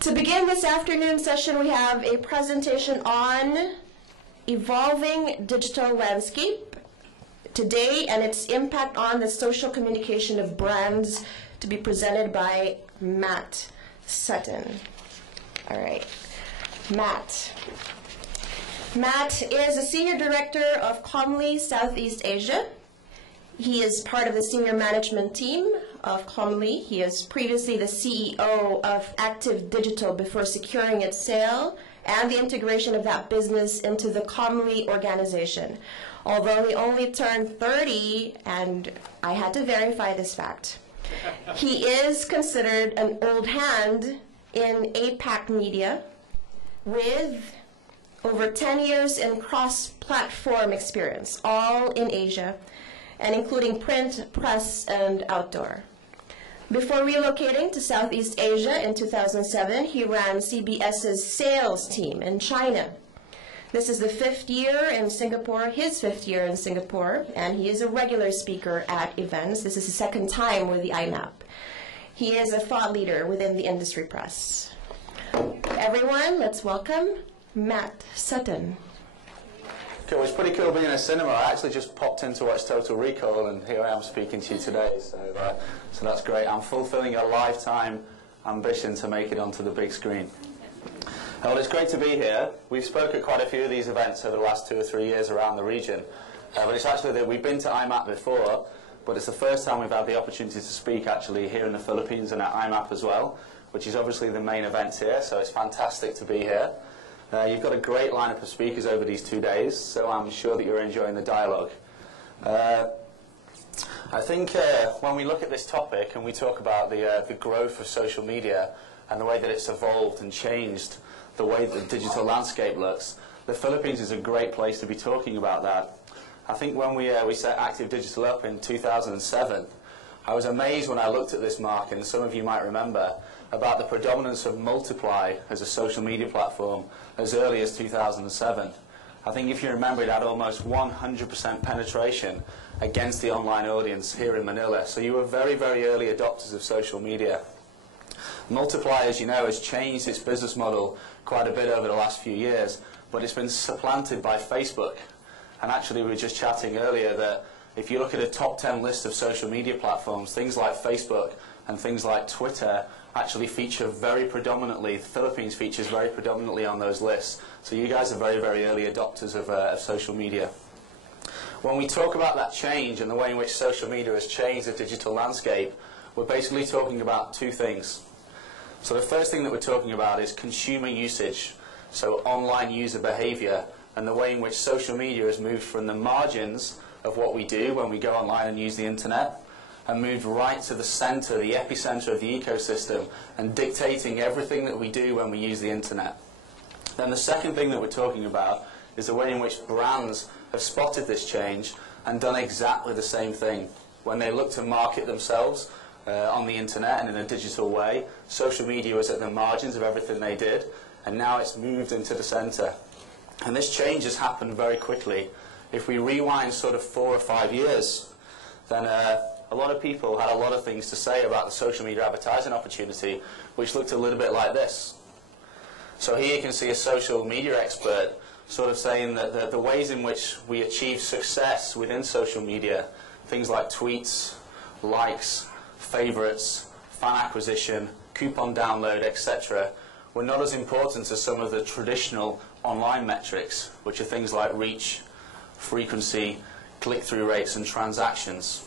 To begin this afternoon session, we have a presentation on evolving digital landscape today and its impact on the social communication of brands, to be presented by Matt Sutton. All right, Matt. Matt is a Senior Director of Komb Southeast Asia. He is part of the senior management team of Komb. He is previously the CEO of Active Digital before securing its sale and the integration of that business into the Komb organization. Although he only turned 30, and I had to verify this fact, he is considered an old hand in APAC media with over 10 years in cross-platform experience, all in Asia, and including print, press, and outdoor. Before relocating to Southeast Asia in 2007, he ran CBS's sales team in China. This is the fifth year in Singapore, his fifth year in Singapore, and he is a regular speaker at events. This is his second time with the IMAP. He is a thought leader within the industry press. Everyone, let's welcome Matt Sutton. Cool. It's pretty cool being in a cinema. I actually just popped in to watch Total Recall, and here I am speaking to you today. So that's great. I'm fulfilling a lifetime ambition to make it onto the big screen. Well, it's great to be here. We've spoken at quite a few of these events over the last 2 or 3 years around the region. But it's actually that we've been to IMAP before, but it's the first time we've had the opportunity to speak actually here in the Philippines and at IMAP as well, which is obviously the main event here. So it's fantastic to be here. You've got a great lineup of speakers over these 2 days, so I'm sure that you're enjoying the dialogue. I think when we look at this topic and we talk about the growth of social media and the way that it's evolved and changed the way the digital landscape looks, the Philippines is a great place to be talking about that. I think when we set Active Digital up in 2007, I was amazed when I looked at this market, and some of you might remember, about the predominance of Multiply as a social media platform as early as 2007. I think if you remember, it had almost 100% penetration against the online audience here in Manila. So you were very, very early adopters of social media. Multiply, as you know, has changed its business model quite a bit over the last few years, but it's been supplanted by Facebook. And actually, we were just chatting earlier that if you look at a top 10 list of social media platforms, things like Facebook and things like Twitter actually feature very predominantly, the Philippines features very predominantly on those lists. So you guys are very, very early adopters of social media. When we talk about that change and the way in which social media has changed the digital landscape, we're basically talking about two things. So the first thing that we're talking about is consumer usage, so online user behavior, and the way in which social media has moved from the margins of what we do when we go online and use the internet, and moved right to the center, the epicenter of the ecosystem, and dictating everything that we do when we use the internet. Then the second thing that we're talking about is the way in which brands have spotted this change and done exactly the same thing. When they look to market themselves on the internet and in a digital way, social media was at the margins of everything they did, and now it's moved into the center. And this change has happened very quickly. If we rewind sort of 4 or 5 years, then a lot of people had a lot of things to say about the social media advertising opportunity, which looked a little bit like this. So here you can see a social media expert sort of saying that the ways in which we achieve success within social media, things like tweets, likes, favorites, fan acquisition, coupon download, etc., were not as important as some of the traditional online metrics, which are things like reach, frequency, click-through rates, and transactions.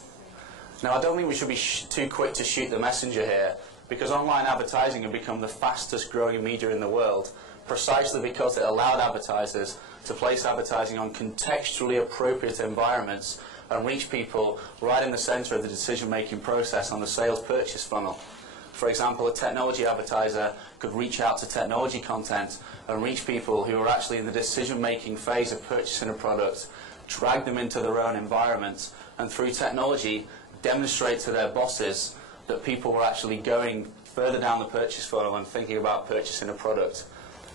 Now, I don't think we should be too quick to shoot the messenger here, because online advertising had become the fastest growing media in the world, precisely because it allowed advertisers to place advertising on contextually appropriate environments and reach people right in the center of the decision-making process on the sales purchase funnel. For example, a technology advertiser could reach out to technology content and reach people who are actually in the decision-making phase of purchasing a product, drag them into their own environment, and through technology demonstrate to their bosses that people were actually going further down the purchase funnel and thinking about purchasing a product.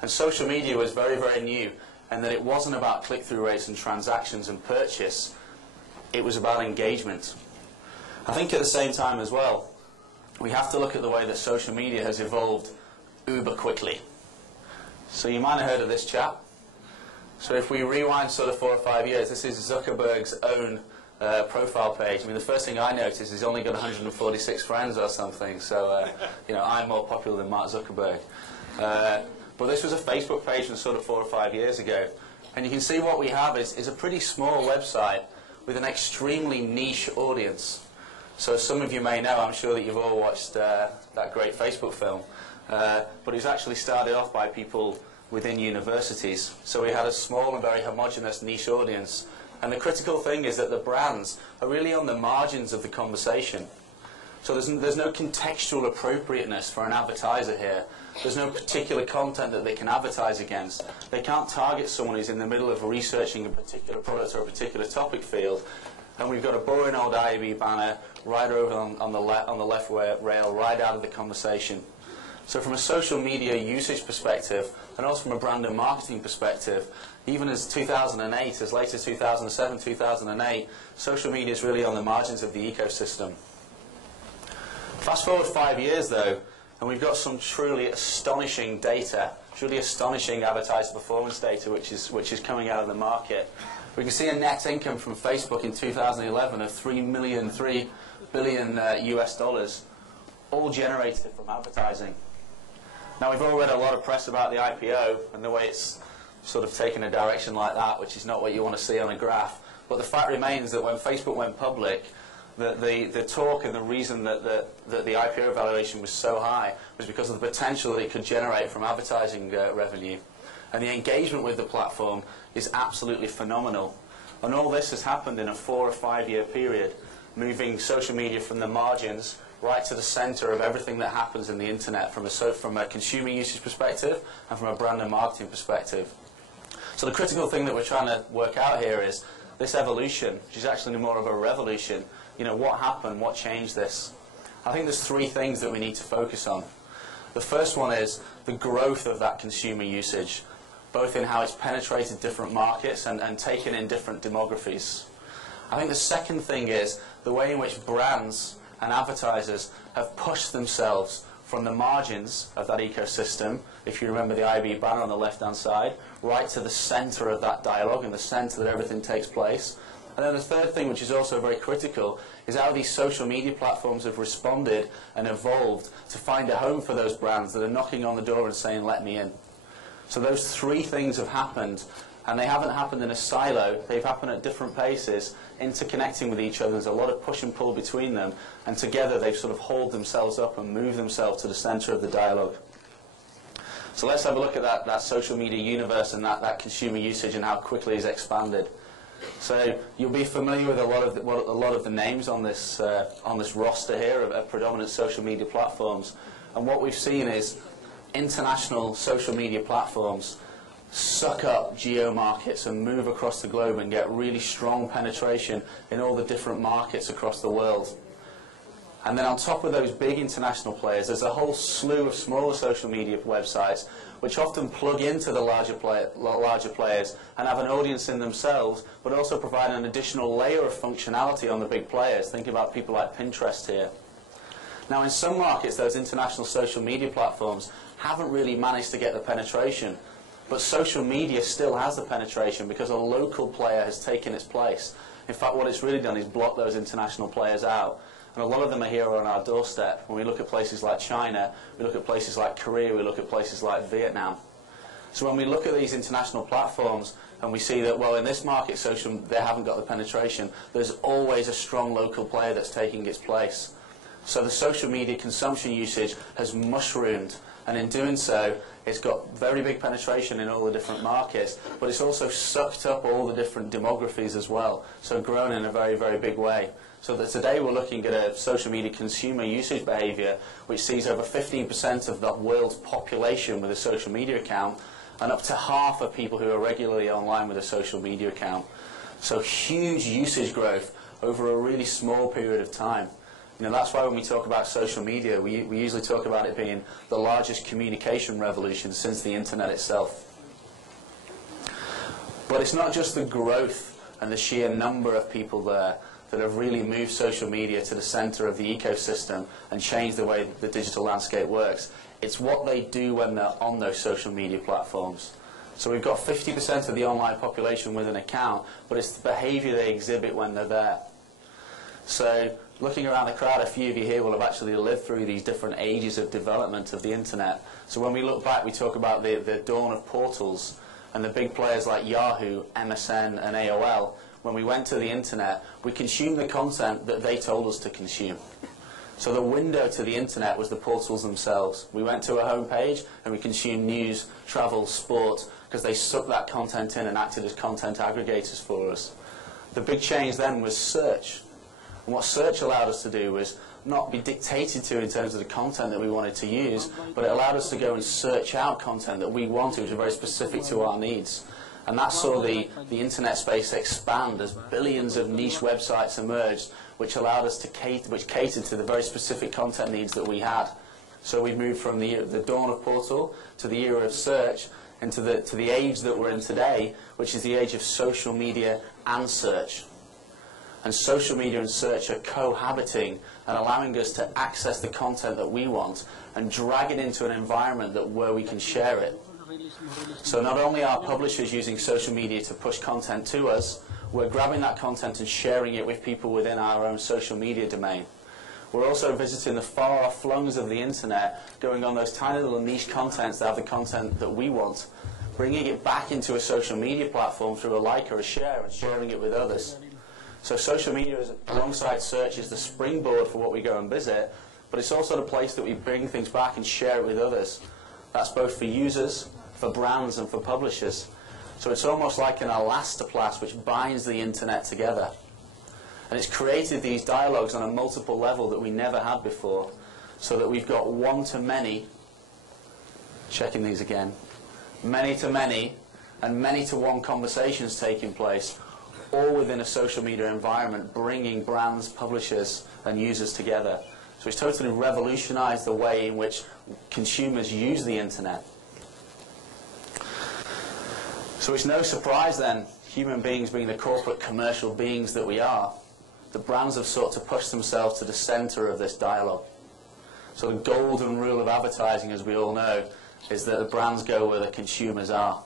And social media was very, very new, and that it wasn't about click-through rates and transactions and purchase. It was about engagement. I think at the same time as well, we have to look at the way that social media has evolved uber quickly. So you might have heard of this chap. So if we rewind sort of 4 or 5 years, this is Zuckerberg's own profile page. I mean, the first thing I noticed is he's only got 146 friends or something. So, you know, I'm more popular than Mark Zuckerberg. But this was a Facebook page from sort of 4 or 5 years ago. And you can see what we have is a pretty small website with an extremely niche audience. So as some of you may know, I'm sure that you've all watched that great Facebook film. But it was actually started off by people within universities. So we had a small and very homogeneous niche audience. And the critical thing is that the brands are really on the margins of the conversation. So there's no contextual appropriateness for an advertiser here. There's no particular content that they can advertise against. They can't target someone who's in the middle of researching a particular product or a particular topic field. And we've got a boring old IAB banner right over on the left rail, right out of the conversation. So from a social media usage perspective, and also from a brand and marketing perspective, even as 2008, as late as 2007, 2008, social media is really on the margins of the ecosystem. Fast forward 5 years though, and we've got some truly astonishing data, truly astonishing advertiser performance data which is coming out of the market. We can see a net income from Facebook in 2011 of $3 billion US dollars, all generated from advertising. Now we've all read a lot of press about the IPO and the way it's sort of taken a direction like that, which is not what you want to see on a graph. But the fact remains that when Facebook went public, the talk and the reason that the IPO valuation was so high was because of the potential that it could generate from advertising revenue. And the engagement with the platform is absolutely phenomenal. And all this has happened in a 4 or 5 year period, moving social media from the margins right to the center of everything that happens in the internet from a consumer usage perspective and from a brand and marketing perspective. So the critical thing that we're trying to work out here is this evolution, which is actually more of a revolution. You know, what happened, what changed this? I think there's 3 things that we need to focus on. The first one is the growth of that consumer usage, both in how it's penetrated different markets and taken in different demographies. I think the second thing is the way in which brands and advertisers have pushed themselves from the margins of that ecosystem, if you remember the IB banner on the left-hand side, right to the center of that dialogue and the center that everything takes place. And then the third thing, which is also very critical, is how these social media platforms have responded and evolved to find a home for those brands that are knocking on the door and saying, let me in. So those 3 things have happened, and they haven't happened in a silo. They've happened at different paces, interconnecting with each other. There's a lot of push and pull between them, and together they've sort of hauled themselves up and moved themselves to the center of the dialogue. So let's have a look at that social media universe and that consumer usage and how quickly it's expanded. So you'll be familiar with a lot of the names on this roster here of predominant social media platforms. And what we've seen is international social media platforms suck up geo markets and move across the globe and get really strong penetration in all the different markets across the world. And then on top of those big international players, there's a whole slew of smaller social media websites which often plug into the larger players and have an audience in themselves, but also provide an additional layer of functionality on the big players. Think about people like Pinterest here. Now in some markets, those international social media platforms haven't really managed to get the penetration, but social media still has the penetration because a local player has taken its place. In fact, what it's really done is block those international players out. And a lot of them are here on our doorstep. When we look at places like China, we look at places like Korea, we look at places like Vietnam. So when we look at these international platforms and we see that, well, in this market, they haven't got the penetration, there's always a strong local player that's taking its place. So the social media consumption usage has mushroomed, and in doing so, it's got very big penetration in all the different markets, but it's also sucked up all the different demographies as well, so grown in a very, very big way. So that today we're looking at a social media consumer usage behavior which sees over 15% of the world's population with a social media account and up to half of people who are regularly online with a social media account. So huge usage growth over a really small period of time. You know, that's why when we talk about social media, we usually talk about it being the largest communication revolution since the internet itself. But it's not just the growth and the sheer number of people there that have really moved social media to the center of the ecosystem and changed the way the digital landscape works. It's what they do when they're on those social media platforms. So we've got 50% of the online population with an account, but it's the behaviour they exhibit when they're there. So looking around the crowd, a few of you here will have actually lived through these different ages of development of the internet. So when we look back, we talk about the dawn of portals and the big players like Yahoo, MSN and AOL. When we went to the internet, we consumed the content that they told us to consume. So the window to the internet was the portals themselves. We went to a home page and we consumed news, travel, sport, because they sucked that content in and acted as content aggregators for us. The big change then was search. And what search allowed us to do was not be dictated to in terms of the content that we wanted to use, but it allowed us to go and search out content that we wanted, which was very specific to our needs. And that saw the internet space expand as billions of niche websites emerged, which allowed us to catered to the very specific content needs that we had. So we've moved from the dawn of portal to the era of search into the age that we're in today, which is the age of social media and search. And social media and search are cohabiting and allowing us to access the content that we want and drag it into an environment where we can share it. So not only are publishers using social media to push content to us, we're grabbing that content and sharing it with people within our own social media domain. We're also visiting the far-off flungs of the internet, going on those tiny little niche contents that have the content that we want, bringing it back into a social media platform through a like or a share and sharing it with others. So social media, alongside search, is the springboard for what we go and visit, but it's also the place that we bring things back and share it with others. That's both for users, for brands, and for publishers. So it's almost like an elastoplast which binds the internet together. And it's created these dialogues on a multiple level that we never had before, so that we've got one-to-many, checking these again, many-to-many, and many-to-one conversations taking place, all within a social media environment, bringing brands, publishers, and users together. So it's totally revolutionized the way in which consumers use the internet. So it's no surprise then, human beings being the corporate commercial beings that we are, the brands have sought to push themselves to the center of this dialogue. So the golden rule of advertising, as we all know, is that the brands go where the consumers are.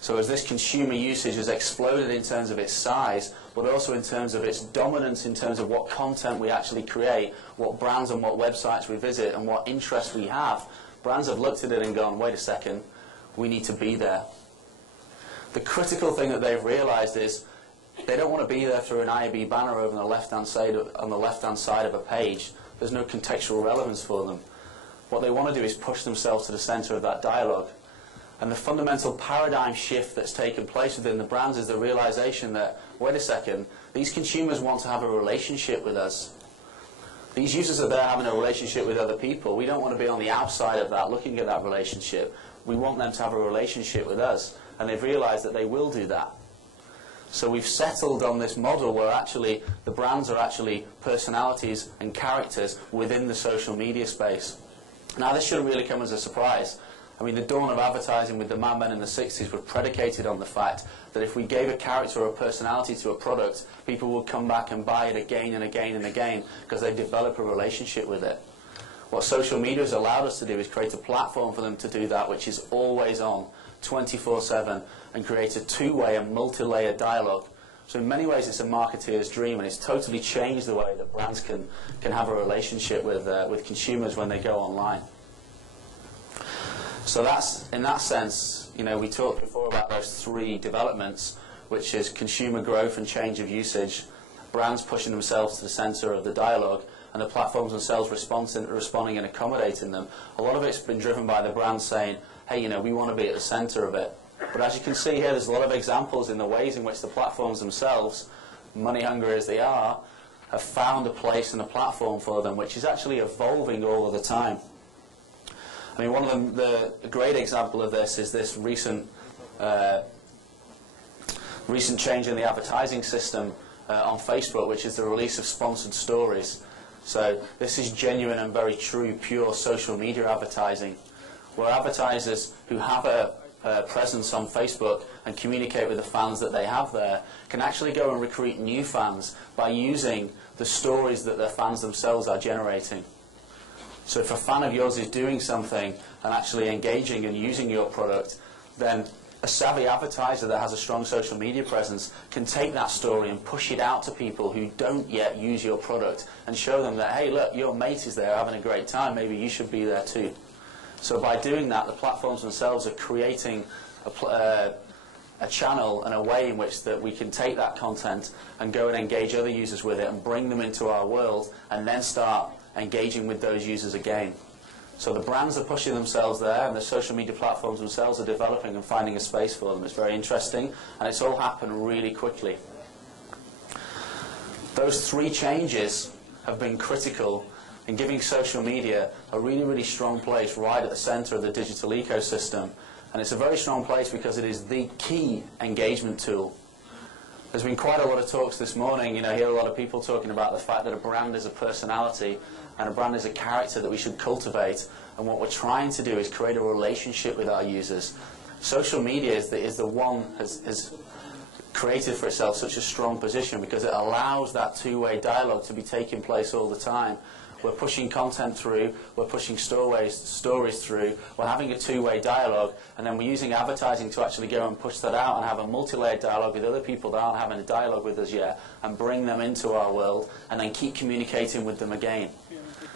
So as this consumer usage has exploded in terms of its size, but also in terms of its dominance in terms of what content we actually create, what brands and what websites we visit, and what interests we have, brands have looked at it and gone, wait a second, we need to be there. The critical thing that they've realized is they don't want to be there through an IAB banner over on the left-hand side of a page. There's no contextual relevance for them. What they want to do is push themselves to the center of that dialogue. And the fundamental paradigm shift that's taken place within the brands is the realization that, wait a second, these consumers want to have a relationship with us. These users are there having a relationship with other people. We don't want to be on the outside of that, looking at that relationship. We want them to have a relationship with us. And they've realized that they will do that. So we've settled on this model where actually the brands are actually personalities and characters within the social media space. Now this shouldn't really come as a surprise. I mean, the dawn of advertising with the madmen in the 60s was predicated on the fact that if we gave a character or a personality to a product, people would come back and buy it again and again and again because they develop a relationship with it. What social media has allowed us to do is create a platform for them to do that, which is always on, 24/7, and create a two-way and multi-layered dialogue. So in many ways it's a marketeer's dream, and it's totally changed the way that brands can have a relationship with consumers when they go online. So that's, in that sense, you know, we talked before about those three developments, which is consumer growth and change of usage, brands pushing themselves to the center of the dialogue, and the platforms themselves responding and accommodating them. A lot of it's been driven by the brands saying, hey, you know, we want to be at the center of it. But as you can see here, there's a lot of examples in the ways in which the platforms themselves, money hungry as they are, have found a place and a platform for them, which is actually evolving all of the time. I mean, one of them, the great example of this is this recent change in the advertising system on Facebook, which is the release of sponsored stories. So this is genuine and very true, pure social media advertising, where advertisers who have a presence on Facebook and communicate with the fans that they have there can actually go and recruit new fans by using the stories that their fans themselves are generating. So if a fan of yours is doing something and actually engaging and using your product, then a savvy advertiser that has a strong social media presence can take that story and push it out to people who don't yet use your product and show them that, hey, look, your mate is there having a great time, maybe you should be there too. So by doing that, the platforms themselves are creating a channel and a way in which that we can take that content and go and engage other users with it and bring them into our world and then start engaging with those users again. So the brands are pushing themselves there, and the social media platforms themselves are developing and finding a space for them. It's very interesting, and it's all happened really quickly. Those three changes have been critical in giving social media a really, really strong place right at the center of the digital ecosystem. And it's a very strong place because it is the key engagement tool. There's been quite a lot of talks this morning. You know, I hear a lot of people talking about the fact that a brand is a personality and a brand is a character that we should cultivate. And what we're trying to do is create a relationship with our users. Social media is the one has created for itself such a strong position because it allows that two-way dialogue to be taking place all the time. We're pushing content through, we're pushing stories through, we're having a two-way dialogue, and then we're using advertising to actually go and push that out and have a multi-layered dialogue with other people that aren't having a dialogue with us yet, and bring them into our world, and then keep communicating with them again.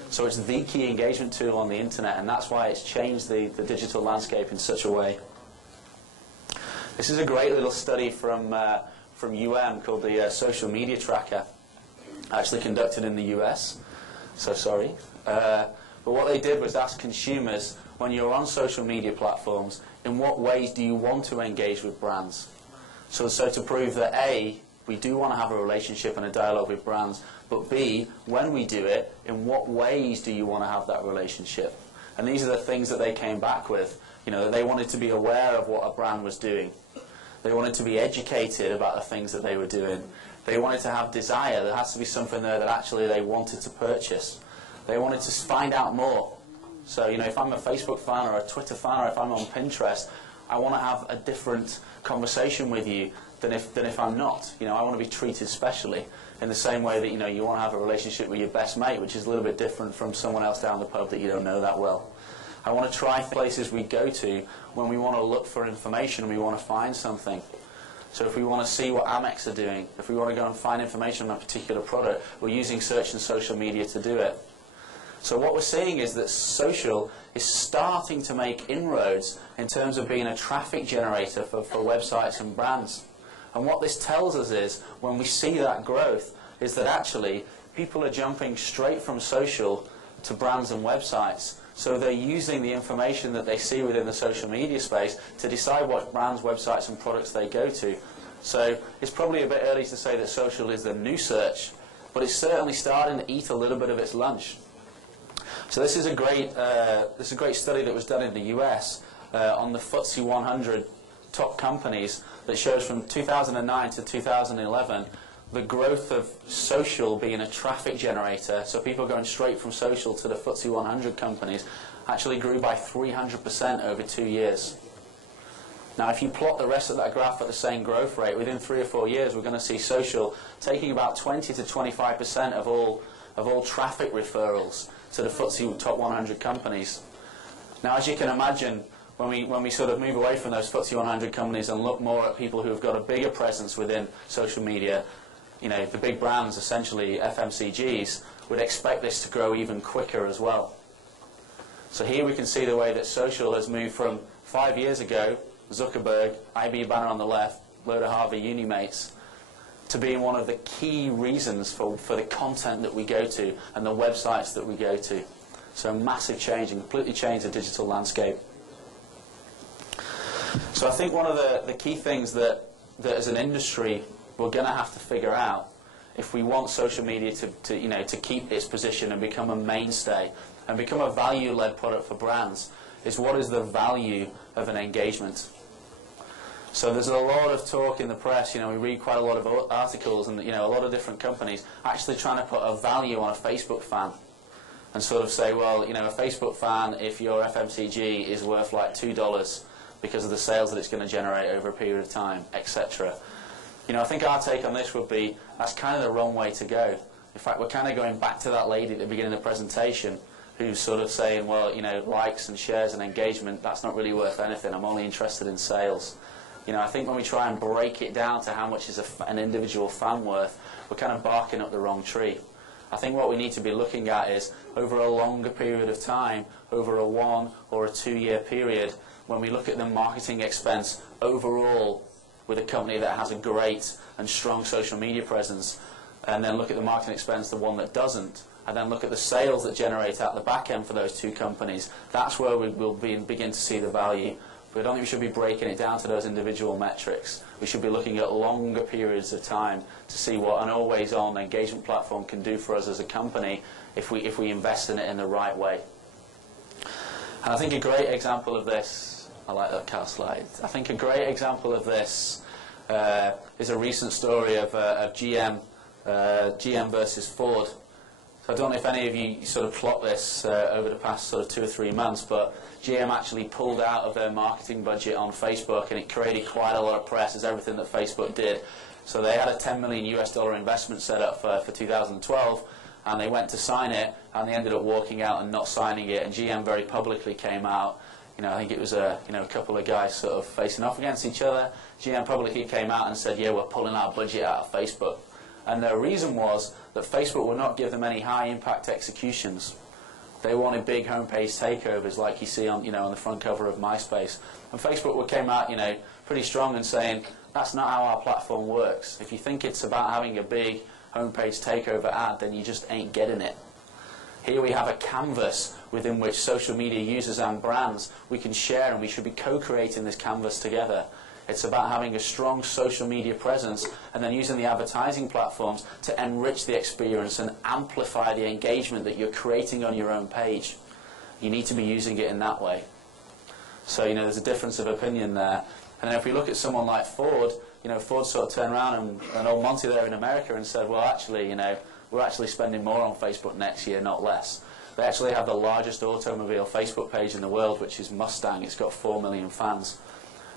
So it's the key engagement tool on the internet, and that's why it's changed the digital landscape in such a way. This is a great little study from called the Social Media Tracker, actually conducted in the US. So sorry. But what they did was ask consumers, when you're on social media platforms, in what ways do you want to engage with brands? So to prove that A, we do want to have a relationship and a dialogue with brands, but B, when we do it, in what ways do you want to have that relationship? And these are the things that they came back with. You know, that they wanted to be aware of what a brand was doing. They wanted to be educated about the things that they were doing. They wanted to have desire. There has to be something there that actually they wanted to purchase. They wanted to find out more. So, you know, if I'm a Facebook fan or a Twitter fan or if I'm on Pinterest, I want to have a different conversation with you than if I'm not. You know, I want to be treated specially in the same way that, you know, you want to have a relationship with your best mate, which is a little bit different from someone else down the pub that you don't know that well. I want to try places we go to when we want to look for information and we want to find something. So if we want to see what Amex are doing, if we want to go and find information on a particular product, we're using search and social media to do it. So what we're seeing is that social is starting to make inroads in terms of being a traffic generator for websites and brands. And what this tells us is, when we see that growth, is that actually people are jumping straight from social to brands and websites. So they're using the information that they see within the social media space to decide what brands, websites and products they go to. So it's probably a bit early to say that social is the new search, but it's certainly starting to eat a little bit of its lunch. So this is a great study that was done in the US on the FTSE 100 top companies that shows from 2009 to 2011 the growth of social being a traffic generator, so people going straight from social to the FTSE 100 companies, actually grew by 300% over 2 years. Now, if you plot the rest of that graph at the same growth rate, within 3 or 4 years, we're going to see social taking about 20 to 25% of all traffic referrals to the FTSE top 100 companies. Now, as you can imagine, when we sort of move away from those FTSE 100 companies and look more at people who have got a bigger presence within social media, you know, the big brands, essentially FMCGs, would expect this to grow even quicker as well. So here we can see the way that social has moved from 5 years ago, Zuckerberg, IB banner on the left, load of Harvard uni mates, to being one of the key reasons for the content that we go to and the websites that we go to. So massive change and completely changed the digital landscape. So I think one of the key things that as an industry we're going to have to figure out, if we want social media to keep its position and become a mainstay and become a value-led product for brands, is what is the value of an engagement. So there's a lot of talk in the press, you know, we read quite a lot of articles and, you know, a lot of different companies actually trying to put a value on a Facebook fan and sort of say, well, you know, a Facebook fan, if your FMCG, is worth like $2 because of the sales that it's going to generate over a period of time, etc. You know, I think our take on this would be, that's kind of the wrong way to go. In fact, we're kind of going back to that lady at the beginning of the presentation who's sort of saying, well, you know, likes and shares and engagement, that's not really worth anything. I'm only interested in sales. You know, I think when we try and break it down to how much is an individual fan worth, we're kind of barking up the wrong tree. I think what we need to be looking at is, over a longer period of time, over a 1 or a 2 year period, when we look at the marketing expense overall with a company that has a great and strong social media presence, and then look at the marketing expense, the one that doesn't, and then look at the sales that generate out the back end for those two companies, that's where we will begin to see the value. But I don't think we should be breaking it down to those individual metrics. We should be looking at longer periods of time to see what an always-on engagement platform can do for us as a company if we invest in it in the right way. And I think a great example of this, I like that car slide, I think a great example of this is a recent story of GM versus Ford. So I don't know if any of you sort of plot this over the past sort of 2 or 3 months, but GM actually pulled out of their marketing budget on Facebook, and it created quite a lot of press, as everything that Facebook did. So they had a $10 million investment set up for 2012, and they went to sign it, and they ended up walking out and not signing it. And GM very publicly came out. You know, I think it was a couple of guys sort of facing off against each other. GM publicly came out and said, yeah, we're pulling our budget out of Facebook. And their reason was that Facebook would not give them any high-impact executions. They wanted big homepage takeovers, like you see on, on the front cover of MySpace. And Facebook came out, pretty strong and saying, that's not how our platform works. If you think it's about having a big homepage takeover ad, then you just ain't getting it. Here we have a canvas within which social media users and brands, we can share, and we should be co-creating this canvas together. It's about having a strong social media presence and then using the advertising platforms to enrich the experience and amplify the engagement that you're creating on your own page. You need to be using it in that way. So, there's a difference of opinion there. And then if we look at someone like Ford, Ford sort of turned around and old Monty there in America and said, well, actually, we're actually spending more on Facebook next year, not less. They actually have the largest automobile Facebook page in the world, which is Mustang. It's got 4 million fans.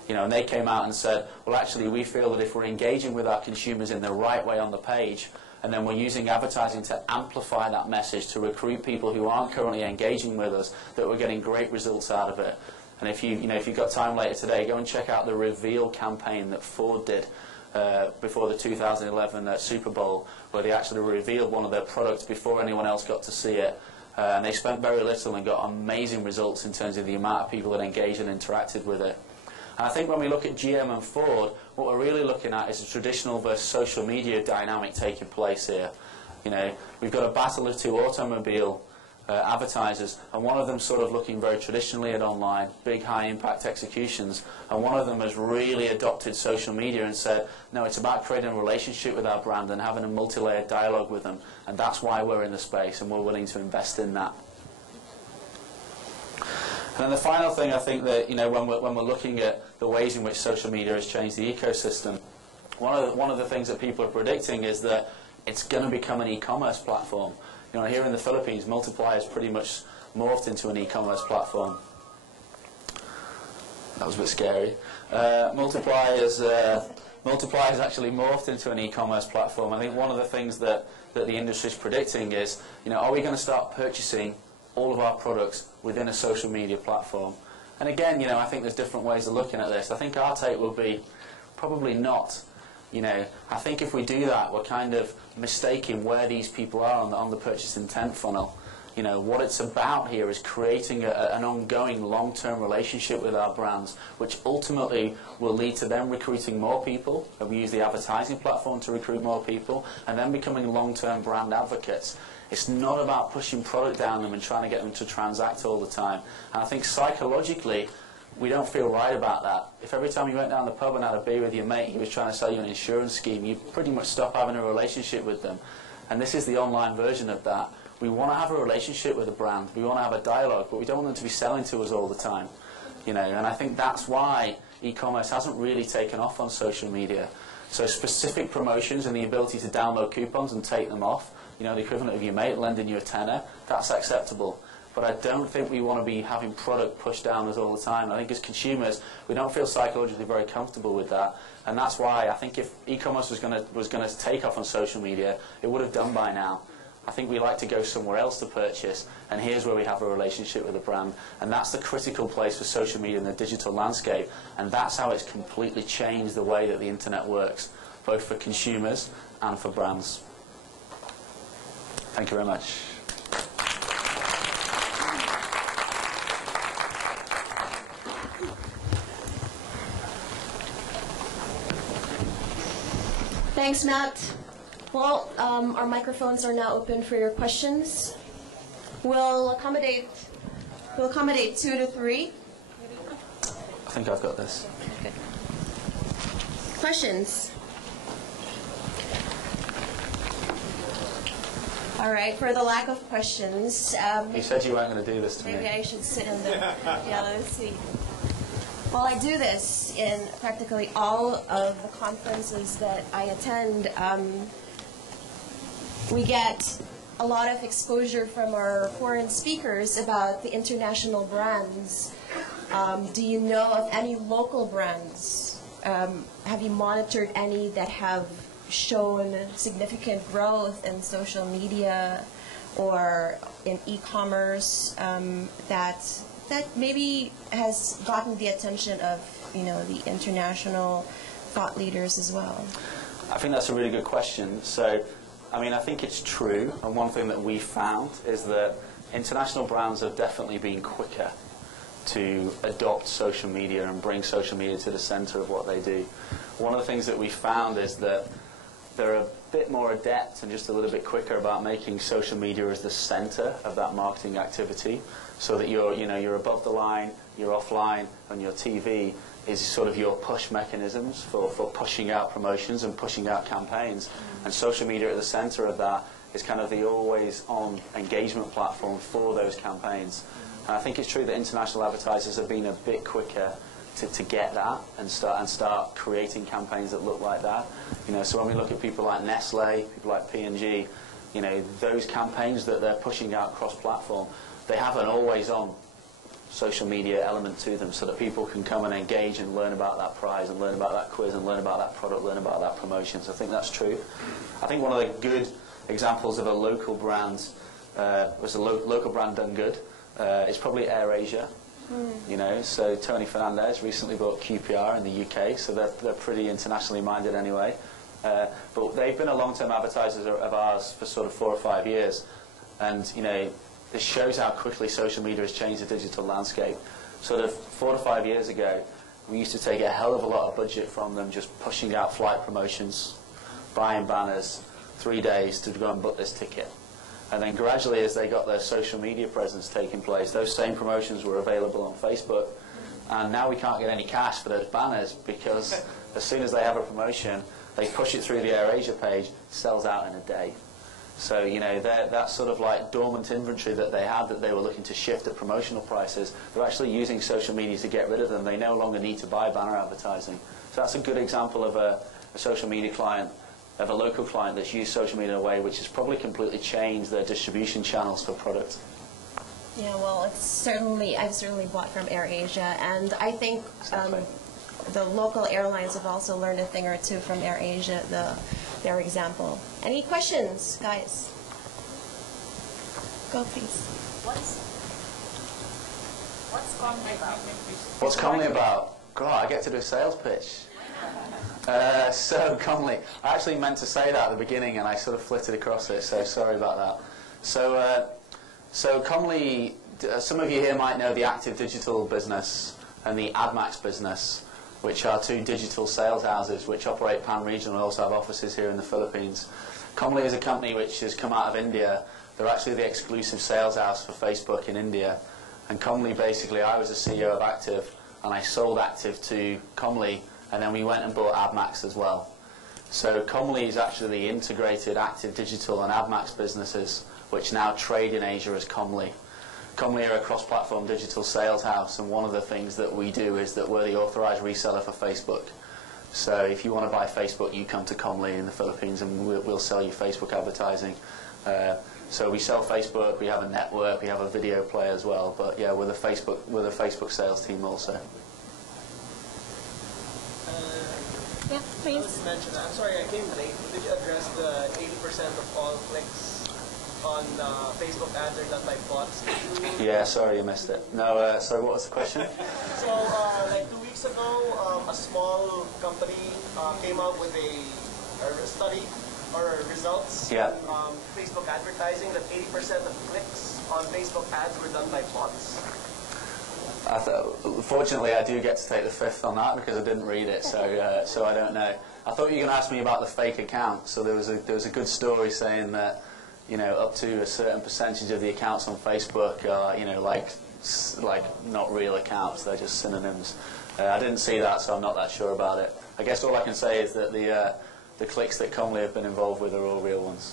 And they came out and said, well, actually, we feel that if we're engaging with our consumers in the right way on the page, and then we're using advertising to amplify that message to recruit people who aren't currently engaging with us, that we're getting great results out of it. And if you've got time later today, go and check out the Reveal campaign that Ford did before the 2011 Super Bowl, where they actually revealed one of their products before anyone else got to see it. And they spent very little and got amazing results in terms of the amount of people that engaged and interacted with it. And I think when we look at GM and Ford, what we're really looking at is a traditional versus social media dynamic taking place here. We've got a battle of two automobile advertisers, and one of them sort of looking very traditionally at online, big high-impact executions, and one of them has really adopted social media and said, no, it's about creating a relationship with our brand and having a multi-layered dialogue with them, and that's why we're in the space, and we're willing to invest in that. And then the final thing, I think that when we're looking at the ways in which social media has changed the ecosystem, one of the things that people are predicting is that it's going to become an e-commerce platform. Here in the Philippines, Multiply has pretty much morphed into an e-commerce platform. That was a bit scary. Multiply has actually morphed into an e-commerce platform. I think one of the things that the industry is predicting is, are we going to start purchasing all of our products within a social media platform? And again, I think there's different ways of looking at this. I think our take will be probably not. I think if we do that, we're kind of mistaking where these people are on the purchase intent funnel. What it's about here is creating an ongoing long-term relationship with our brands, which ultimately will lead to them recruiting more people, and we use the advertising platform to recruit more people, and then becoming long-term brand advocates. It's not about pushing product down them and trying to get them to transact all the time. And I think psychologically, we don't feel right about that. If every time you went down the pub and had a beer with your mate, he was trying to sell you an insurance scheme, you pretty much stop having a relationship with them. And this is the online version of that. We want to have a relationship with a brand. We want to have a dialogue, but we don't want them to be selling to us all the time. And I think that's why e-commerce hasn't really taken off on social media. So specific promotions and the ability to download coupons and take them off, the equivalent of your mate lending you a tenner, that's acceptable. But I don't think we want to be having product pushed down us all the time. I think as consumers, we don't feel psychologically very comfortable with that. And that's why I think if e-commerce was going to take off on social media, it would have done by now. I think we like to go somewhere else to purchase, and here's where we have a relationship with the brand. And that's the critical place for social media in the digital landscape, and that's how it's completely changed the way that the internet works, both for consumers and for brands. Thank you very much. Thanks, Matt. Well, our microphones are now open for your questions. We'll accommodate 2 to 3. I think I've got this. Good. Questions? All right, for the lack of questions, You said you weren't going to do this to me. maybe I should sit in the yellow seat. Well, I do this in practically all of the conferences that I attend. We get a lot of exposure from our foreign speakers about the international brands. Do you know of any local brands? Have you monitored any that have shown significant growth in social media or in e-commerce that maybe has gotten the attention of the international thought leaders as well? I think that's a really good question. So, I mean, I think it's true, and one thing that we found is that international brands have definitely been quicker to adopt social media and bring social media to the center of what they do. One of the things that we found is that they're a bit more adept and just a little bit quicker about making social media as the center of that marketing activity, so that you're above the line, you're offline, and your TV is sort of your push mechanisms for pushing out promotions and pushing out campaigns. And social media at the center of that is kind of the always-on engagement platform for those campaigns. And I think it's true that international advertisers have been a bit quicker to get that and start creating campaigns that look like that. So when we look at people like Nestle, people like P&G, those campaigns that they're pushing out cross-platform, they have an always-on social media element to them, so that people can come and engage and learn about that prize and learn about that quiz and learn about that product, learn about that promotion. So I think that's true. I think one of the good examples of a local brand was a local brand done good. It's probably AirAsia. So Tony Fernandez recently bought QPR in the UK, so they're pretty internationally minded anyway. But they've been a long-term advertiser of ours for sort of 4 or 5 years, and this shows how quickly social media has changed the digital landscape. Sort of 4 to 5 years ago, we used to take a hell of a lot of budget from them just pushing out flight promotions, buying banners, 3 days to go and book this ticket. And then gradually, as they got their social media presence taking place, those same promotions were available on Facebook. And now we can't get any cash for those banners, because as soon as they have a promotion, they push it through the AirAsia page, sells out in a day. So, that sort of like dormant inventory that they had that they were looking to shift at promotional prices, they're actually using social media to get rid of them. They no longer need to buy banner advertising. So that's a good example of a social media client, of a local client that's used social media in a way which has probably completely changed their distribution channels for product. Yeah, well, I've certainly bought from AirAsia, and I think the local airlines have also learned a thing or two from AirAsia, their example. Any questions, guys? Go, please. What's Komb about? What's Komb about? God, I get to do a sales pitch. So Komb, I actually meant to say that at the beginning, and I sort of flitted across it, so sorry about that. So Komb, some of you here might know the Active Digital business and the AdMax business, which are 2 digital sales houses which operate pan-regional and also have offices here in the Philippines. Komb is a company which has come out of India. They're actually the exclusive sales house for Facebook in India. And Komb, basically, I was the CEO of Active, and I sold Active to Komb, and then we went and bought AdMax as well. So Komb is actually the integrated Active Digital and AdMax businesses which now trade in Asia as Komb. Komb are a cross-platform digital sales house, and one of the things that we do is that we're the authorized reseller for Facebook. So if you want to buy Facebook, you come to Komb in the Philippines, and we'll sell you Facebook advertising. So we sell Facebook, we have a network, we have a video player as well, but yeah, we're the Facebook sales team also. Yeah, please. I'm sorry, I came late. Did you address the 80% of all clicks on Facebook ads are done by bots. Yeah, sorry you missed it. No, sorry, what was the question? So, like 2 weeks ago, a small company came out with a study or results Yeah. on Facebook advertising that 80% of clicks on Facebook ads were done by bots. Fortunately, I do get to take the fifth on that because I didn't read it, so I don't know. I thought you were going to ask me about the fake accounts. So there was a good story saying that, you know, up to a certain percentage of the accounts on Facebook are, you know, like not real accounts. They're just synonyms. I didn't see that, so I'm not that sure about it. I guess all I can say is that the clicks that Komb have been involved with are all real ones.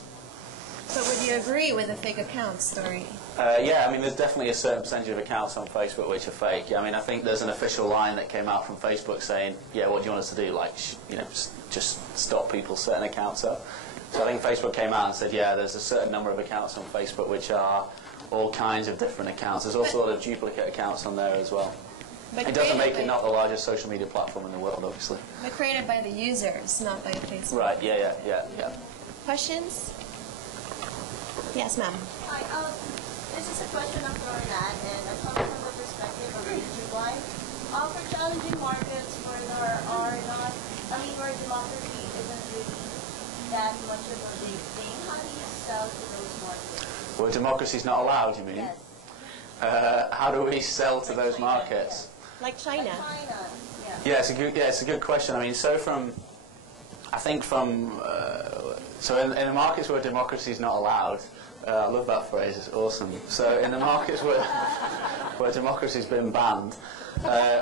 So would you agree with the fake account story? Yeah, I mean, there's definitely a certain percentage of accounts on Facebook which are fake. I mean, I think there's an official line that came out from Facebook saying, yeah, what do you want us to do? Like, you know, just stop people setting accounts up. So I think Facebook came out and said, yeah, there's a certain number of accounts on Facebook which are all kinds of different accounts. There's also a lot of duplicate accounts on there as well. But It doesn't make it not the largest social media platform in the world, obviously. But created by the users, not by Facebook. Right, yeah. Questions? Yes, ma'am. Hi, this is a question of Florian, and I'm coming from the perspective of energy wise. For challenging markets where there are not, where democracy isn't really that much of a big thing, how do you sell to those markets? Where democracy's not allowed, you mean? Yes. How do we sell to those markets? Like China. Like China, yeah. Yeah, it's a good question. I mean, so in the markets where democracy is not allowed, I love that phrase, it's awesome. So in the markets where democracy's been banned,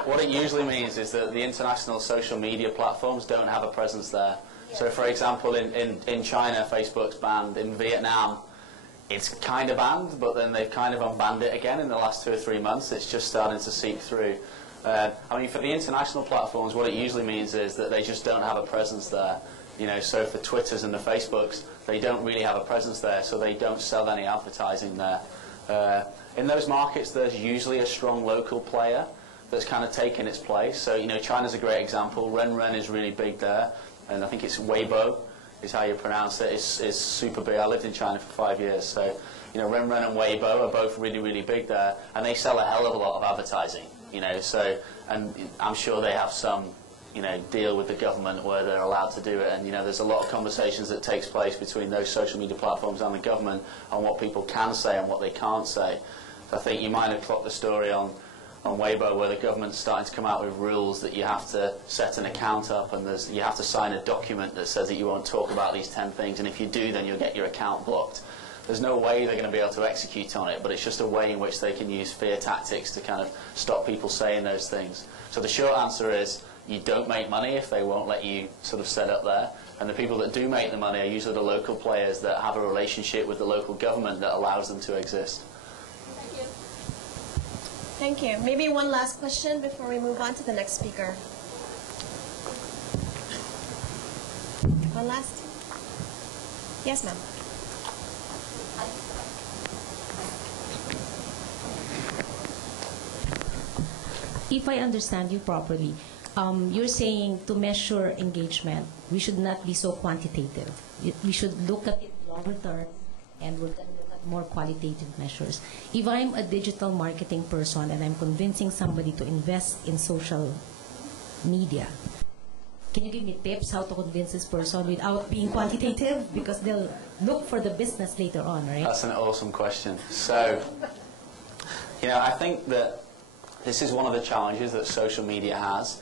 what it usually means is that the international social media platforms don't have a presence there. So for example, in China, Facebook's banned. In Vietnam, it's kind of banned, but then they've kind of unbanned it again in the last 2 or 3 months. It's just starting to seep through. I mean, for the international platforms, what it usually means is that they just don't have a presence there. You know, so for Twitters and the Facebooks, they don't really have a presence there, so they don't sell any advertising there. In those markets, there's usually a strong local player that's kind of taken its place. So, you know, China's a great example. Ren is really big there, and I think it's Weibo is how you pronounce it. It's super big. I lived in China for 5 years, so, you know, Ren and Weibo are both really, really big there, and they sell a hell of a lot of advertising, you know, so, and I'm sure they have some, you know, deal with the government where they're allowed to do it, and, you know, there's a lot of conversations that takes place between those social media platforms and the government on what people can say and what they can't say. So I think you might have clocked the story on Weibo where the government's starting to come out with rules that you have to set an account up and you have to sign a document that says that you won't talk about these 10 things, and if you do, then you'll get your account blocked. There's no way they're going to be able to execute on it, but it's just a way in which they can use fear tactics to kind of stop people saying those things. So the short answer is, you don't make money if they won't let you sort of set up there. And the people that do make the money are usually the local players that have a relationship with the local government that allows them to exist. Thank you. Thank you. Maybe one last question before we move on to the next speaker. One last? Yes, ma'am. If I understand you properly, you're saying to measure engagement, we should not be so quantitative. We should look at it longer term, and we're going to look at more qualitative measures. If I'm a digital marketing person and I'm convincing somebody to invest in social media, can you give me tips how to convince this person without being quantitative? Because they'll look for the business later on, right? That's an awesome question. So, you know, I think that this is one of the challenges that social media has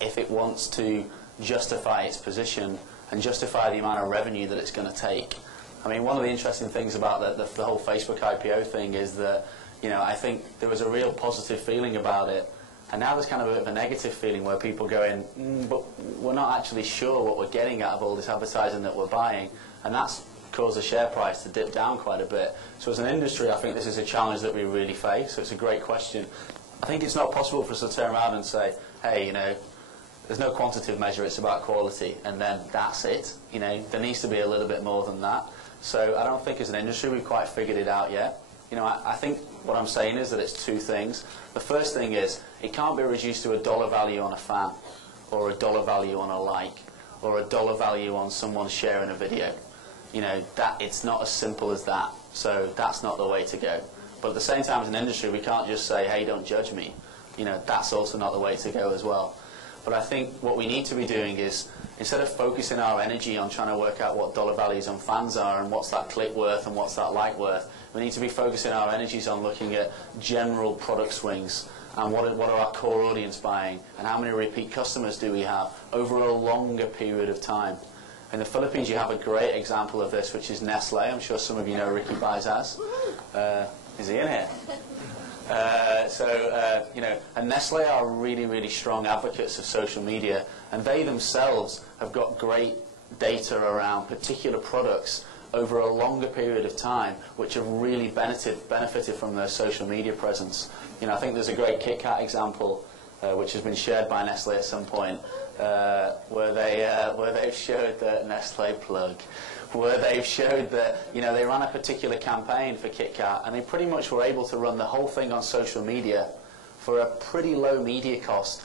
if it wants to justify its position and justify the amount of revenue that it's going to take. I mean, one of the interesting things about the whole Facebook IPO thing is that, you know, I think there was a real positive feeling about it, and now there's kind of a bit of a negative feeling where people go in, but we're not actually sure what we're getting out of all this advertising that we're buying, and that's caused the share price to dip down quite a bit. So as an industry, I think this is a challenge that we really face, so it's a great question. I think it's not possible for us to turn around and say, hey, you know, there's no quantitative measure, it's about quality, and then that's it. You know, there needs to be a little bit more than that. So I don't think as an industry we've quite figured it out yet. You know, I think what I'm saying is that it's two things. The first thing is, it can't be reduced to a dollar value on a fan, or a dollar value on a like, or a dollar value on someone sharing a video. You know, that it's not as simple as that. So that's not the way to go. But at the same time, as an industry, we can't just say, hey, don't judge me. You know, that's also not the way to go as well. But I think what we need to be doing is, instead of focusing our energy on trying to work out what dollar values on fans are and what's that click worth and what's that like worth, we need to be focusing our energies on looking at general product swings and what are our core audience buying and how many repeat customers do we have over a longer period of time. In the Philippines, you have a great example of this, which is Nestle. I'm sure some of you know Ricky Baizaz. Is he in here? You know, and Nestle are really, really strong advocates of social media, and they themselves have got great data around particular products over a longer period of time, which have really benefited from their social media presence. You know, I think there's a great Kit Kat example, which has been shared by Nestle at some point, where they've showed that Nestle plug, where they've showed that, you know, they ran a particular campaign for Kit Kat, and they pretty much were able to run the whole thing on social media for a pretty low media cost,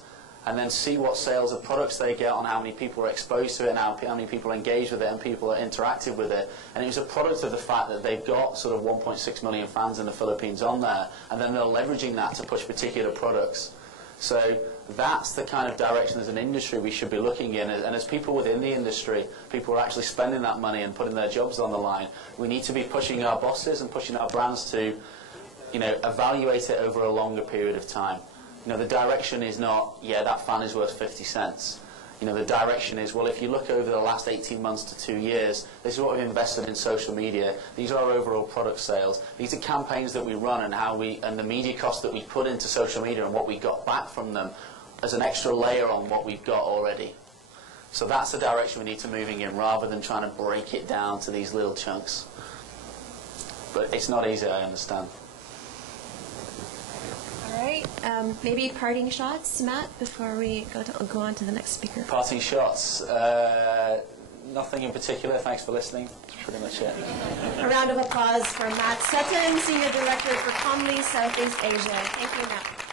and then see what sales of products they get on how many people are exposed to it and how many people engage with it and people are interactive with it. And it was a product of the fact that they've got sort of 1.6 million fans in the Philippines on there, and then they're leveraging that to push particular products. So that's the kind of direction as an industry we should be looking in. And as people within the industry, people who are actually spending that money and putting their jobs on the line, we need to be pushing our bosses and pushing our brands to, you know, evaluate it over a longer period of time. You know, the direction is not, yeah, that fan is worth 50 cents. You know, the direction is, well, if you look over the last 18 months to 2 years, this is what we've invested in social media. These are our overall product sales. These are campaigns that we run and the media costs that we put into social media and what we got back from them as an extra layer on what we've got already. So that's the direction we need to moving in, rather than trying to break it down to these little chunks. But it's not easy, I understand. All right, maybe parting shots, Matt, before we go on to the next speaker. Parting shots. Nothing in particular. Thanks for listening. That's pretty much it. A round of applause for Matt Sutton, Senior Director for Komb Southeast Asia. Thank you, Matt.